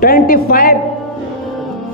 25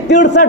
63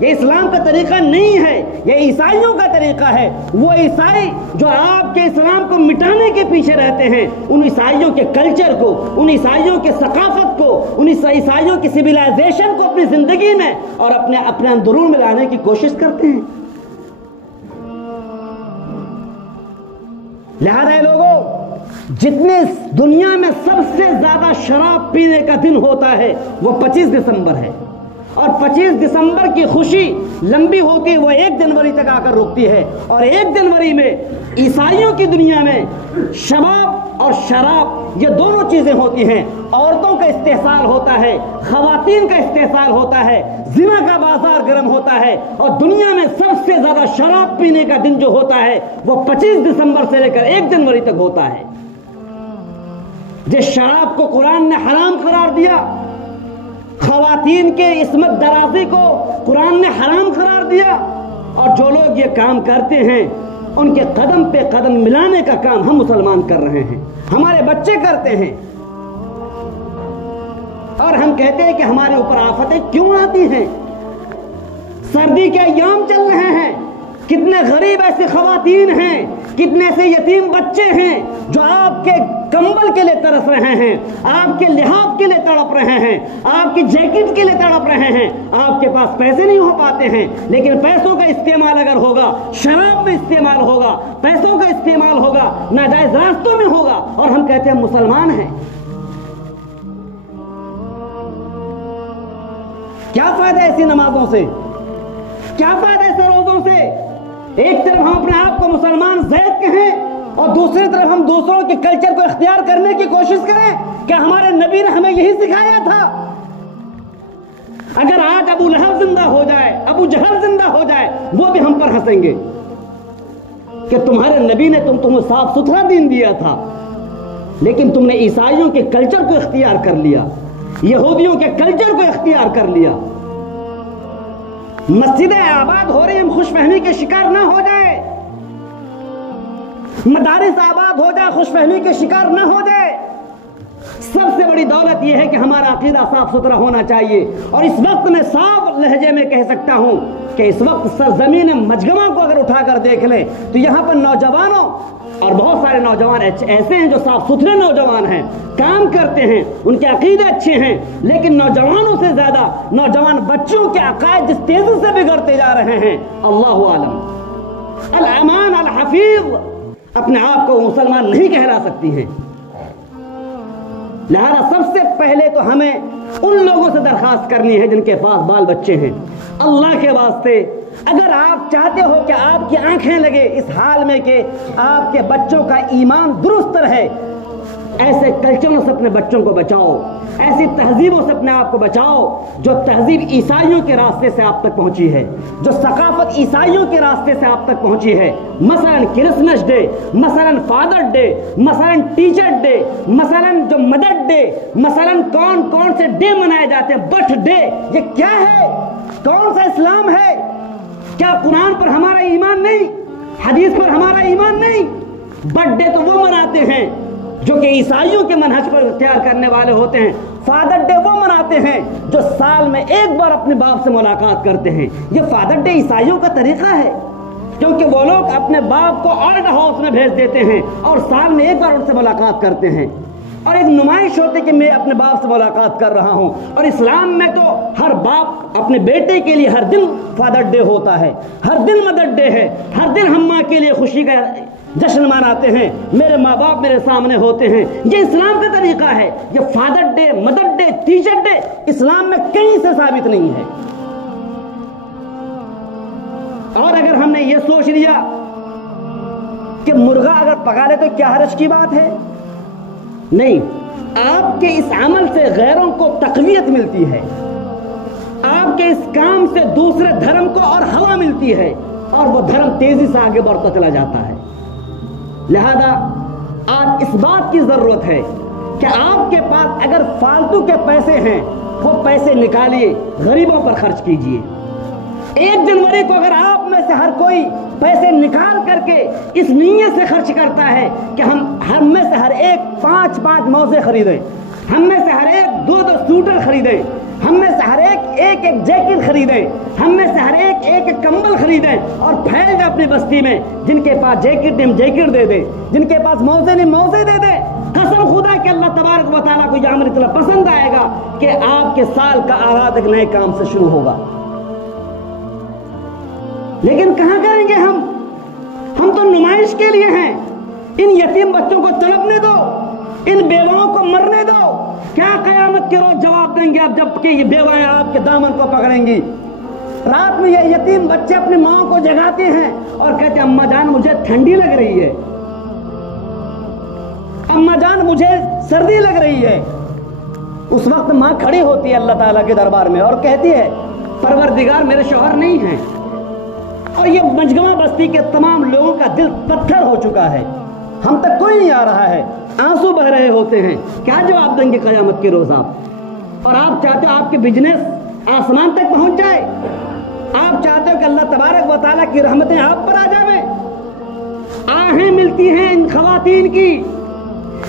یہ اسلام کا طریقہ نہیں ہے، یہ عیسائیوں کا طریقہ ہے۔ وہ عیسائی جو آپ کے اسلام کو مٹانے کے پیچھے رہتے ہیں، ان عیسائیوں کے کلچر کو، ان عیسائیوں کے ثقافت کو، ان عیسائیوں کی سویلائزیشن کو اپنی زندگی میں اور اپنے اندرون میں لانے کی کوشش کرتے ہیں۔ لہذا لوگوں، جتنے دنیا میں سب سے زیادہ شراب پینے کا دن ہوتا ہے وہ 25 دسمبر ہے، اور 25 دسمبر کی خوشی لمبی ہوتی ہے، وہ 1 جنوری تک آ کر رکتی ہے، اور 1 جنوری میں عیسائیوں کی دنیا میں شباب اور شراب یہ دونوں چیزیں ہوتی ہیں۔ عورتوں کا استحصال ہوتا ہے، خواتین کا استحصال ہوتا ہے، زنا کا بازار گرم ہوتا ہے، اور دنیا میں سب سے زیادہ شراب پینے کا دن جو ہوتا ہے وہ 25 دسمبر سے لے کر 1 جنوری تک ہوتا ہے۔ جس شراب کو قرآن نے حرام قرار دیا، خواتین کے عصمت درازی کو قرآن نے حرام قرار دیا، اور جو لوگ یہ کام کرتے ہیں ان کے قدم پہ قدم ملانے کا کام ہم مسلمان کر رہے ہیں، ہمارے بچے کرتے ہیں، اور ہم کہتے ہیں کہ ہمارے اوپر آفتیں کیوں آتی ہیں؟ سردی کے ایام چل رہے ہیں، کتنے غریب ایسے خواتین ہیں، کتنے ایسے یتیم بچے ہیں جو آپ کے کمبل کے لیے ترس رہے ہیں، آپ کے لحاف کے لیے تڑپ رہے ہیں، آپ کی جیکٹ کے لیے تڑپ رہے ہیں۔ آپ کے پاس پیسے نہیں ہو پاتے ہیں، لیکن پیسوں کا استعمال اگر ہوگا، شراب میں استعمال ہوگا، پیسوں کا استعمال ہوگا، ناجائز راستوں میں ہوگا، اور ہم کہتے ہیں مسلمان ہیں۔ کیا فائدہ ایسی نمازوں سے؟ کیا فائدہ ایسے روزوں سے؟ ایک طرف ہم اپنے آپ کو مسلمان زید کہیں اور دوسری طرف ہم دوسروں کے کلچر کو اختیار کرنے کی کوشش کریں کہ ہمارے نبی نے ہمیں یہی سکھایا تھا۔ اگر آج ابو لہب زندہ ہو جائے، ابو جہل زندہ ہو جائے، وہ بھی ہم پر ہنسیں گے کہ تمہارے نبی نے تمہیں صاف ستھرا دین دیا تھا، لیکن تم نے عیسائیوں کے کلچر کو اختیار کر لیا، یہودیوں کے کلچر کو اختیار کر لیا۔ مسجدیں آباد ہو رہی، ہم خوش فہمی کے شکار نہ ہو جائے، مدارس آباد ہو جائے، خوش فہمی کے شکار نہ ہو جائے۔ سب سے بڑی دولت یہ ہے کہ ہمارا عقیدہ صاف ستھرا ہونا چاہیے، اور اس وقت میں صاف لہجے میں کہہ سکتا ہوں کہ اس وقت سرزمین مجگمہ کو اگر اٹھا کر دیکھ لیں تو یہاں پر نوجوانوں اور بہت سارے نوجوان ایسے ہیں جو صاف ستھرے نوجوان ہیں، کام کرتے ہیں، ان کے عقیدے اچھے ہیں، لیکن نوجوانوں سے زیادہ نوجوان بچوں کے عقائد جس تیزی سے بگڑتے جا رہے ہیں، اللہ عالم۔ الامان الحفیظ اپنے آپ کو مسلمان نہیں کہلا سکتی ہیں۔ لہذا سب سے پہلے تو ہمیں ان لوگوں سے درخواست کرنی ہے جن کے پاس بال بچے ہیں، اللہ کے واسطے اگر آپ چاہتے ہو کہ آپ کی آنکھیں لگے اس حال میں کہ آپ کے بچوں کا ایمان درست رہے، ایسے کلچروں سے اپنے بچوں کو بچاؤ، ایسی تہذیبوں سے اپنے آپ کو بچاؤ جو تہذیب عیسائیوں کے راستے سے آپ تک پہنچی ہے، جو ثقافت عیسائیوں کے راستے سے آپ تک پہنچی ہے، مثلا کرسمس ڈے، مثلا فادر ڈے، مثلا ٹیچر ڈے، مثلا جو مدر ڈے، مثلا کون سے ڈے منائے جاتے ہیں، برتھ ڈے، یہ کیا ہے؟ کون سا اسلام ہے؟ کیا قرآن پر ہمارا ایمان نہیں؟ حدیث پر ہمارا ایمان نہیں؟ برتھ ڈے تو وہ مناتے ہیں جو کہ عیسائیوں کے منہج پر اختیار کرنے والے ہوتے ہیں، فادر ڈے وہ مناتے ہیں جو سال میں ایک بار اپنے باپ سے ملاقات کرتے ہیں۔ یہ فادر ڈے عیسائیوں کا طریقہ ہے، کیونکہ وہ لوگ اپنے باپ کو آرڈر ہاؤس میں بھیج دیتے ہیں اور سال میں ایک بار ان سے ملاقات کرتے ہیں، اور ایک نمائش ہوتی کہ میں اپنے باپ سے ملاقات کر رہا ہوں۔ اور اسلام میں تو ہر باپ اپنے بیٹے کے لیے ہر دن فادر ڈے ہوتا ہے، ہر دن مدر ڈے ہے، ہر دن ہم ماں کے لیے خوشی کا جشن مناتے ہیں، میرے ماں باپ میرے سامنے ہوتے ہیں۔ یہ اسلام کا طریقہ ہے۔ یہ father day, mother day, teacher day اسلام میں کہیں سے ثابت نہیں ہے۔ اور اگر ہم نے یہ سوچ لیا کہ مرغا اگر پکا لے تو کیا حرج کی بات ہے؟ نہیں، آپ کے اس عمل سے غیروں کو تقویت ملتی ہے، آپ کے اس کام سے دوسرے دھرم کو اور ہوا ملتی ہے، اور وہ دھرم تیزی سے آگے بڑھتا چلا جاتا ہے۔ لہذا آج اس بات کی ضرورت ہے کہ آپ کے پاس اگر فالتو کے پیسے ہیں وہ پیسے نکالیے، غریبوں پر خرچ کیجیے۔ 1 جنوری کو اگر آپ میں سے ہر کوئی پیسے نکال کر کے اس نیت سے خرچ کرتا ہے کہ ہم میں سے ہر ایک 5 موزے خریدیں، ہم میں سے ہر ایک 2 سوٹر خریدیں، ہم میں سے ہر ایک جیکٹ خریدیں، ہم میں سے ہر ایک کمبل خریدیں اور پھیل جائیں اپنی بستی میں۔ جن کے پاس جیکٹ نہیں جیکٹ دے دیں، جن کے پاس موزے نہیں موزے دے دیں۔ قسم خدا کہ اللہ تبارک و تعالیٰ کو یہ عمل اتنا پسند آئے گا کہ آپ کے سال کا آغاز ایک نئے کام سے شروع ہوگا۔ لیکن کہاں کریں گے ہم تو نمائش کے لیے ہیں۔ ان یتیم بچوں کو تڑپنے دو، ان بیواؤں کو مرنے دو۔ کیا قیامت کے روز جواب دیں گے اب جب کہ یہ بیوائیں آپ کے دامن کو پکڑیں گی؟ رات میں یہ یتیم بچے اپنی ماں کو جگاتے ہیں اور کہتے ہیں اماں جان مجھے ٹھنڈی لگ رہی ہے، اماں جان مجھے سردی لگ رہی ہے۔ اس وقت ماں کھڑی ہوتی ہے اللہ تعالیٰ کے دربار میں اور کہتی ہے پروردگار میرے شوہر نہیں ہیں۔ اور یہ مجگمہ بستی کے تمام لوگوں کا دل پتھر ہو چکا ہے، ہم تک کوئی نہیں آ رہا ہے، آنسو بہ رہے ہوتے ہیں۔ کیا جواب دیں گے قیامت کے روز آپ؟ اور آپ چاہتے ہو آپ کے بزنس آسمان تک پہنچ جائے، آپ چاہتے ہو کہ اللہ تبارک و تعالیٰ کی رحمتیں آپ پر آ جائیں۔ آہیں ملتی ہیں ان خواتین کی،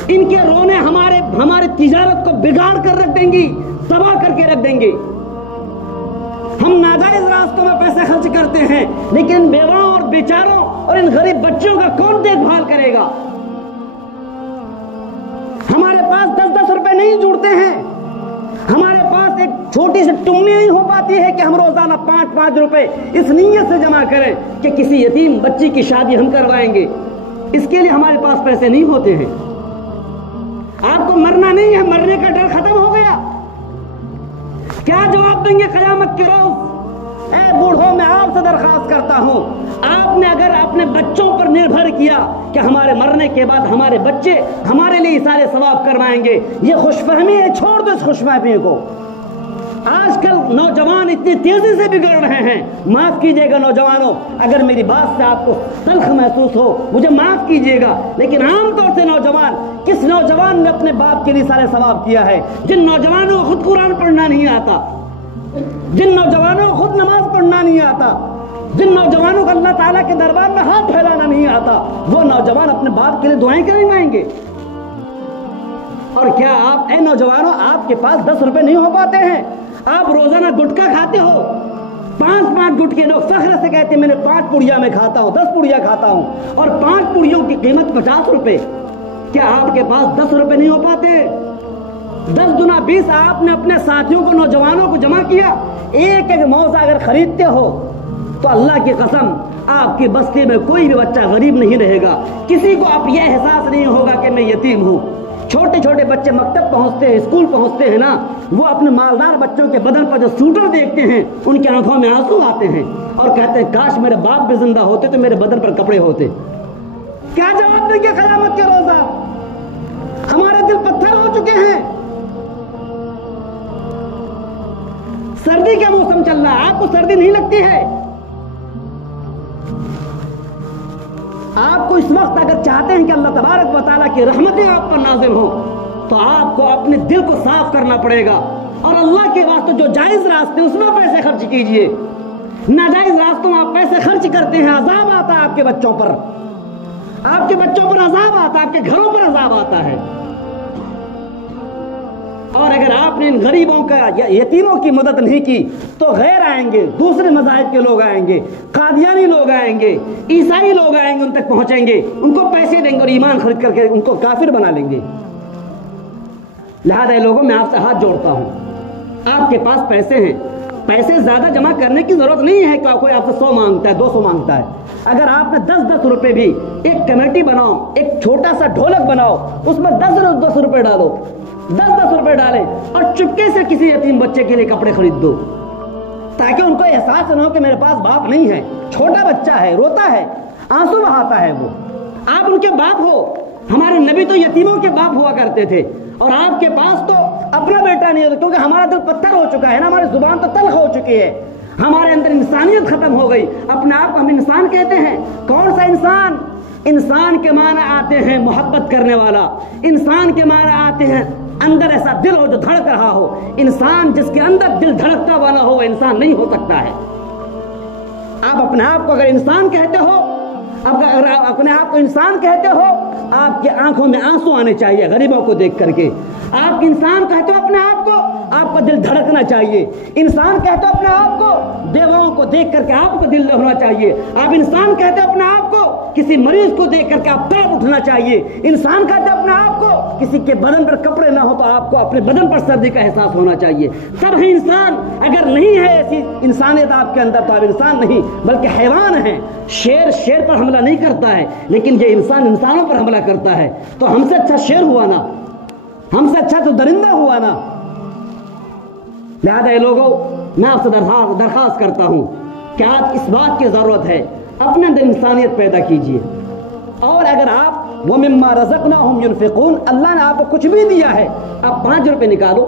ان کے رونے ہمارے تجارت کو بگاڑ کر رکھ دیں گی، تباہ کر کے رکھ دیں گے۔ ہم ناجائز راستوں میں پیسے خرچ کرتے ہیں، لیکن بیواؤں اور بیچاروں اور ان غریب بچوں کا کون دیکھ بھال کرے گا؟ ہمارے پاس 10 روپے نہیں جڑتے ہیں، ہمارے پاس ایک چھوٹی سی ٹمنی نہیں ہو پاتی ہے کہ ہم روزانہ 5 روپے اس نیت سے جمع کریں کہ کسی یتیم بچی کی شادی ہم کروائیں گے۔ اس کے لیے ہمارے پاس پیسے نہیں ہوتے ہیں۔ آپ کو مرنا نہیں ہے، مرنے کا ڈر ختم ہو گیا۔ کیا جواب دیں گے قیامت کے روز؟ اے بوڑھوں میں آپ سے درخواست کرتا ہوں، آپ نے اگر اپنے بچوں پر نربھر کیا کہ ہمارے مرنے کے بعد ہمارے بچے ہمارے لیے سارے ثواب کروائیں گے، یہ خوش فہمی ہے، چھوڑ دو اس خوش فہمی کو۔ آج کل نوجوان اتنی تیزی سے بگڑ رہے ہیں، معاف کیجئے گا نوجوانوں اگر میری بات سے آپ کو تلخ محسوس ہو، مجھے معاف کیجئے گا، لیکن عام طور سے نوجوان، کس نوجوان نے اپنے باپ کے لیے سارے ثواب کیا ہے؟ جن نوجوانوں کو خود قرآن پڑھنا نہیں آتا، جن نوجوانوں کو خود نماز پڑھنا نہیں آتا، جن نوجوانوں کو اللہ تعالیٰ کے دربار میں ہاتھ پھیلانا نہیں آتا، وہ نوجوان اپنے باپ کے لیے دعائیں کروائیں گے؟ اور کیا آپ اے نوجوانوں آپ کے پاس 10 روپے نہیں ہو پاتے ہیں؟ آپ روزانہ گٹکا کھاتے ہو، 5 گٹکے، لوگ فخر سے کہتے ہیں میں نے 5 پوڑیاں میں کھاتا ہوں، 10 پوڑیاں کھاتا ہوں، اور 5 پوڑیوں کی قیمت 50 روپے۔ کیا آپ کے پاس 10 روپے نہیں ہو پاتے؟ 10 دنا 20 آپ نے اپنے ساتھیوں کو نوجوانوں کو جمع کیا، ایک موزہ اگر خریدتے ہو تو اللہ کی قسم آپ کی بستی میں کوئی بھی بچہ غریب نہیں رہے گا، کسی کو آپ یہ احساس نہیں ہوگا کہ میں یتیم ہوں۔ چھوٹے چھوٹے بچے مکتب پہنچتے ہیں، اسکول پہنچتے ہیں نا، وہ اپنے مالدار بچوں کے بدن پر جو سوٹر دیکھتے ہیں ان کی آنکھوں میں آنسو آتے ہیں اور کہتے ہیں کاش میرے باپ بھی زندہ ہوتے تو میرے بدن پر کپڑے ہوتے۔ کیا جواب دیں گے قیامت کے روز آپ؟ ہمارے دل پتھر ہو چکے ہیں۔ سردی کا موسم چل رہا ہے، آپ کو سردی نہیں لگتی ہے؟ آپ کو اس وقت اگر چاہتے ہیں کہ اللہ تبارک و تعالیٰ کی رحمتیں آپ پر نازل ہوں تو آپ کو اپنے دل کو صاف کرنا پڑے گا، اور اللہ کے واسطے جو جائز راستے اس میں پیسے خرچ کیجئے۔ ناجائز راستوں میں آپ پیسے خرچ کرتے ہیں، عذاب آتا ہے آپ کے بچوں پر، آپ کے بچوں پر عذاب آتا ہے، آپ کے گھروں پر عذاب آتا ہے۔ اور اگر آپ نے ان غریبوں کا یا یتیموں کی مدد نہیں کی تو غیر آئیں گے، دوسرے مذاہب کے لوگ آئیں گے، قادیانی لوگ آئیں گے، عیسائی لوگ آئیں گے، ان تک پہنچیں گے، ان کو پیسے دیں گے اور ایمان خرید کر کے ان کو کافر بنا لیں گے۔ لہذا لوگوں میں آپ سے ہاتھ جوڑتا ہوں، آپ کے پاس پیسے ہیں، پیسے زیادہ جمع کرنے کی ضرورت نہیں ہے کہ کوئی آپ سے 100 مانگتا ہے 200 مانگتا ہے۔ اگر آپ نے 10 روپے بھی ایک کمیٹی بناؤ، ایک چھوٹا سا ڈھولک بناؤ، اس میں 10 روپے ڈالو، 10 روپے ڈالیں اور چپکے سے کسی یتیم بچے کے لیے کپڑے خرید دو، تاکہ ان کو احساس نہ ہو کہ میرے پاس باپ نہیں ہے، چھوٹا بچہ ہے، روتا ہے، آنسو بہاتا ہے، وہ آپ ان کے باپ ہو۔ ہمارے نبی تو یتیموں کے باپ ہوا کرتے تھے، اور آپ کے پاس تو اپنا بیٹا نہیں ہوتا، کیونکہ ہمارا دل پتھر ہو چکا ہے نا، ہماری زبان تو تلخ ہو چکی ہے، ہمارے اندر انسانیت ختم ہو گئی، اپنے آپ کو ہم انسان کہتے ہیں۔ کون سا انسان؟ انسان کے معنی آتے ہیں محبت کرنے والا، انسان کے معنی آتے ہیں اندر ایسا دل ہو جو دھڑک رہا ہو۔ انسان جس کے اندر دل دھڑکتا والا ہو وہ انسان نہیں ہو سکتا ہے۔ آپ اپنے آپ کو اگر انسان کہتے ہو، اگر اپنے آپ کو انسان کہتے ہو، آپ کی آنکھوں میں آنسو آنے چاہیے غریبوں کو دیکھ کر کے، آپ آپ انسان کہتے ہو اپنے آپ کو، آپ کا دل دھڑکنا چاہیے. انسان کہتے ہو اپنے آپ کو، بیواؤں کو دیکھ کر کے آپ کو دل ہونا چاہیے. آپ انسان کہتے ہو اپنے آپ کو، کسی مریض کو دیکھ کر کے آپ پیر اٹھنا چاہیے. انسان کہتے ہو اپنے آپ کو، کسی کے بدن پر کپڑے نہ ہو تو آپ کو اپنے بدن پر سردی کا احساس ہونا چاہیے. سب ہے انسان. اگر نہیں ہے ایسی انسانیت آپ کے اندر تو آپ انسان نہیں بلکہ حیوان ہیں. شیر پر حملہ نہیں کرتا ہے، لیکن یہ انسان انسانوں پر حملہ کرتا ہے. تو ہم سے اچھا شیر ہوا نا، ہم سے اچھا تو درندہ ہوا نا. لہذا یہ لوگوں، میں آپ سے درخواست کرتا ہوں کہ آپ اس بات کی ضرورت ہے اپنے اندر انسانیت پیدا کیجیے. اور اگر آپ وَمِمَّا رَزَقْنَاهُمْ يُنْفِقُونَ، اللہ نے آپ کو کچھ بھی دیا ہے، آپ 5 روپے نکالو،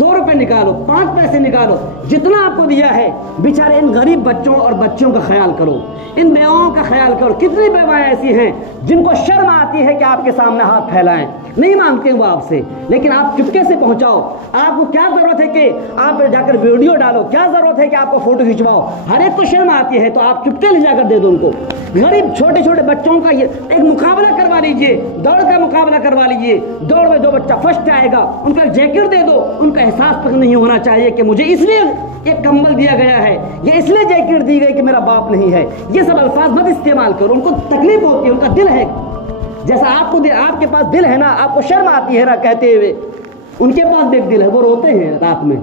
2 روپے نکالو، 5 پیسے نکالو، جتنا آپ کو دیا ہے بیچارے ان غریب بچوں اور بچیوں کا خیال کرو، ان بیواؤں کا خیال کرو. کتنی بیوائیں ایسی ہیں جن کو شرم آتی ہے کہ آپ کے سامنے ہاتھ پھیلائیں، نہیں مانگتے وہ آپ سے، لیکن آپ چپکے سے پہنچاؤ. آپ کو کیا ضرورت ہے کہ آپ جا کر ویڈیو ڈالو؟ کیا ضرورت ہے کہ آپ کو فوٹو کھینچواؤ؟ ہر ایک کو شرم آتی ہے، تو آپ چپکے لے جا کر دے دو ان کو. غریب چھوٹے چھوٹے بچوں کا یہ ایک مقابلہ کروا لیجئے، دوڑ کا مقابلہ کروا لیجئے. دوڑ میں جو بچہ فرسٹ آئے گا ان کا جیکٹ دے دو. ان کا احساس تک نہیں ہونا چاہیے کہ مجھے اس لیے ایک کمبل دیا گیا ہے، یہ اس لیے جیکٹ دی گئی کہ میرا باپ نہیں ہے. یہ سب الفاظ مت استعمال کرو. ان کو تکلیف ہوتی ہے، ان کا دل ہے. جیسا آپ کے پاس دل ہے نا، آپ کو شرم آتی ہے نا کہتے ہوئے، ان کے پاس بھی ایک دل ہے. وہ روتے ہیں رات میں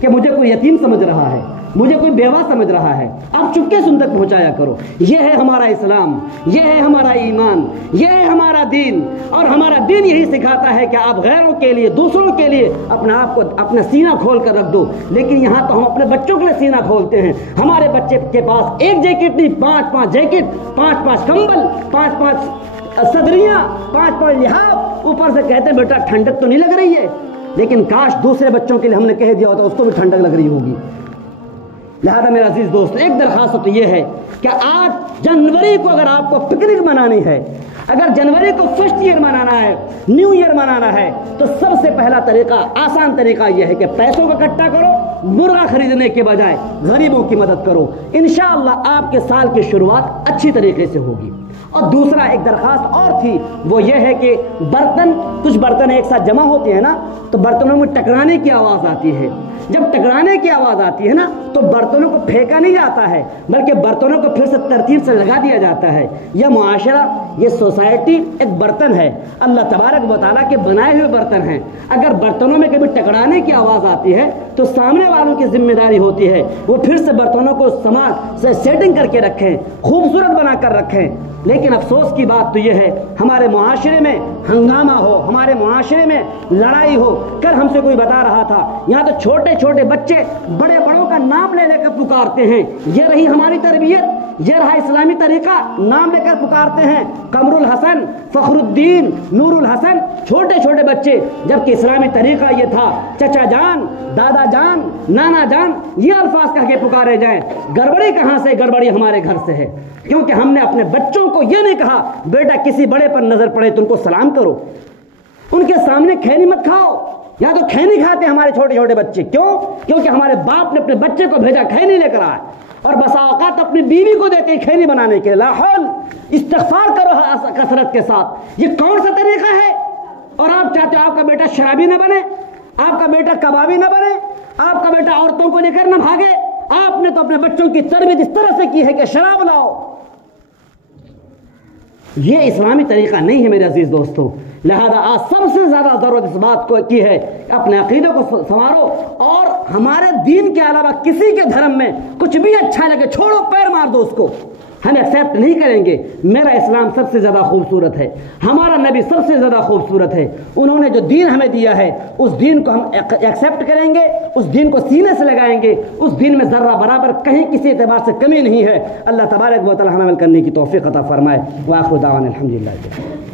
کہ مجھے کوئی یتیم سمجھ رہا ہے، مجھے کوئی بیوہ سمجھ رہا ہے. آپ چپکے سے ان تک پہنچایا کرو. یہ ہے ہمارا اسلام، یہ ہے ہمارا ایمان، یہ ہے ہمارا دین. اور ہمارا دین یہی سکھاتا ہے کہ آپ غیروں کے لیے، دوسروں کے لیے اپنے آپ کو اپنا سینہ کھول کر رکھ دو. لیکن یہاں تو ہم اپنے بچوں کے لیے سینہ کھولتے ہیں. ہمارے بچے کے پاس ایک جیکٹ نہیں، 5 جیکٹ، 5 کمبل، 5 صدریاں، 5 لحاف. اوپر سے کہتے ہیں بیٹا ٹھنڈک تو نہیں لگ رہی ہے، لیکن کاش دوسرے بچوں کے لیے ہم نے کہہ دیا ہوتا اس کو بھی ٹھنڈک لگ رہی ہوگی. لہذا میرا عزیز دوست، ایک درخواست تو یہ ہے کہ آج جنوری کو اگر آپ کو پکنک منانی ہے، اگر جنوری کو فرسٹ ایئر منانا ہے، نیو ایئر منانا ہے، تو سب سے پہلا طریقہ، آسان طریقہ یہ ہے کہ پیسوں کو اکٹھا کرو. مرغا خریدنے کے بجائے غریبوں کی مدد کرو. انشاءاللہ آپ کے سال کی شروعات اچھی طریقے سے ہوگی. اور دوسرا ایک درخواست اور تھی، وہ یہ ہے کہ کچھ برتن ایک ساتھ جمع ہوتے ہیں نا، تو برتنوں میں ٹکرانے کی آواز آتی ہے. جب ٹکرانے کی آواز آتی ہے نا تو برتنوں کو پھینکا نہیں جاتا ہے، بلکہ برتنوں کو پھر سے ترتیب سے لگا دیا جاتا ہے. یہ معاشرہ، یہ سوسائٹی ایک برتن ہے، اللہ تبارک و تعالیٰ کے بنائے ہوئے برتن ہیں. اگر برتنوں میں کبھی ٹکرانے کی آواز آتی ہے تو سامنے والوں کی ذمہ داری ہوتی ہے وہ پھر سے برتنوں کو سیٹنگ کر کے رکھیں، خوبصورت بنا کر رکھیں. لیکن افسوس کی بات تو یہ ہے ہمارے معاشرے میں ہنگامہ ہو، ہمارے معاشرے میں لڑائی ہو. کل ہم سے کوئی بتا رہا تھا یہاں تو چھوٹے چھوٹے بچے بڑے بڑوں کا نام لے لے کر پکارتے ہیں. یہ رہی ہماری تربیت، یہ رہا اسلامی طریقہ. نام لے کر پکارتے ہیں قمر الحسن، فخر الدین، نور الحسن، چھوٹے چھوٹے بچے. جبکہ اسلامی طریقہ یہ تھا چچا جان، دادا جان، نانا جان، یہ الفاظ کہہ کے پکارے جائیں. گڑبڑی کہاں سے؟ گڑبڑی ہمارے گھر سے ہے، کیونکہ ہم نے اپنے بچوں کو یہ نہیں کہا بیٹا کسی بڑے پر نظر پڑے تو ان کو سلام کرو، ان کے سامنے کھینی مت کھاؤ. یا تو کھینی کھاتے ہمارے چھوٹے چھوٹے بچے. کیوں؟ کیونکہ ہمارے باپ نے اپنے بچے کو بھیجا کھینی لے کر آئے، اور بسا اوقات اپنی بیوی کو دیتے ہیں کھینی بنانے کے. لا حول، استغفار کرو کثرت کے ساتھ. یہ کون سا طریقہ ہے؟ اور آپ چاہتے ہو آپ کا بیٹا شرابی نہ بنے، آپ کا بیٹا کبابی نہ بنے، آپ کا بیٹا عورتوں کو لے کر نہ بھاگے. آپ نے تو اپنے بچوں کی تربیت اس طرح سے کی ہے کہ شراب لاؤ. یہ اسلامی طریقہ نہیں ہے میرے عزیز دوستو. لہذا آج سب سے زیادہ ضرورت اس بات کو کی ہے کہ اپنے عقیدے کو سنوارو، اور ہمارے دین کے علاوہ کسی کے دھرم میں کچھ بھی اچھا لگے چھوڑو، پیر مار دو اس کو، ہم ایکسیپٹ نہیں کریں گے. میرا اسلام سب سے زیادہ خوبصورت ہے، ہمارا نبی سب سے زیادہ خوبصورت ہے. انہوں نے جو دین ہمیں دیا ہے اس دین کو ہم ایکسیپٹ کریں گے، اس دین کو سینے سے لگائیں گے. اس دین میں ذرہ برابر کہیں کسی اعتبار سے کمی نہیں ہے. اللہ تبارک و تعالی ہمیں عمل کرنے کی توفیق عطا فرمائے. وآخر دعوانا الحمدللہ.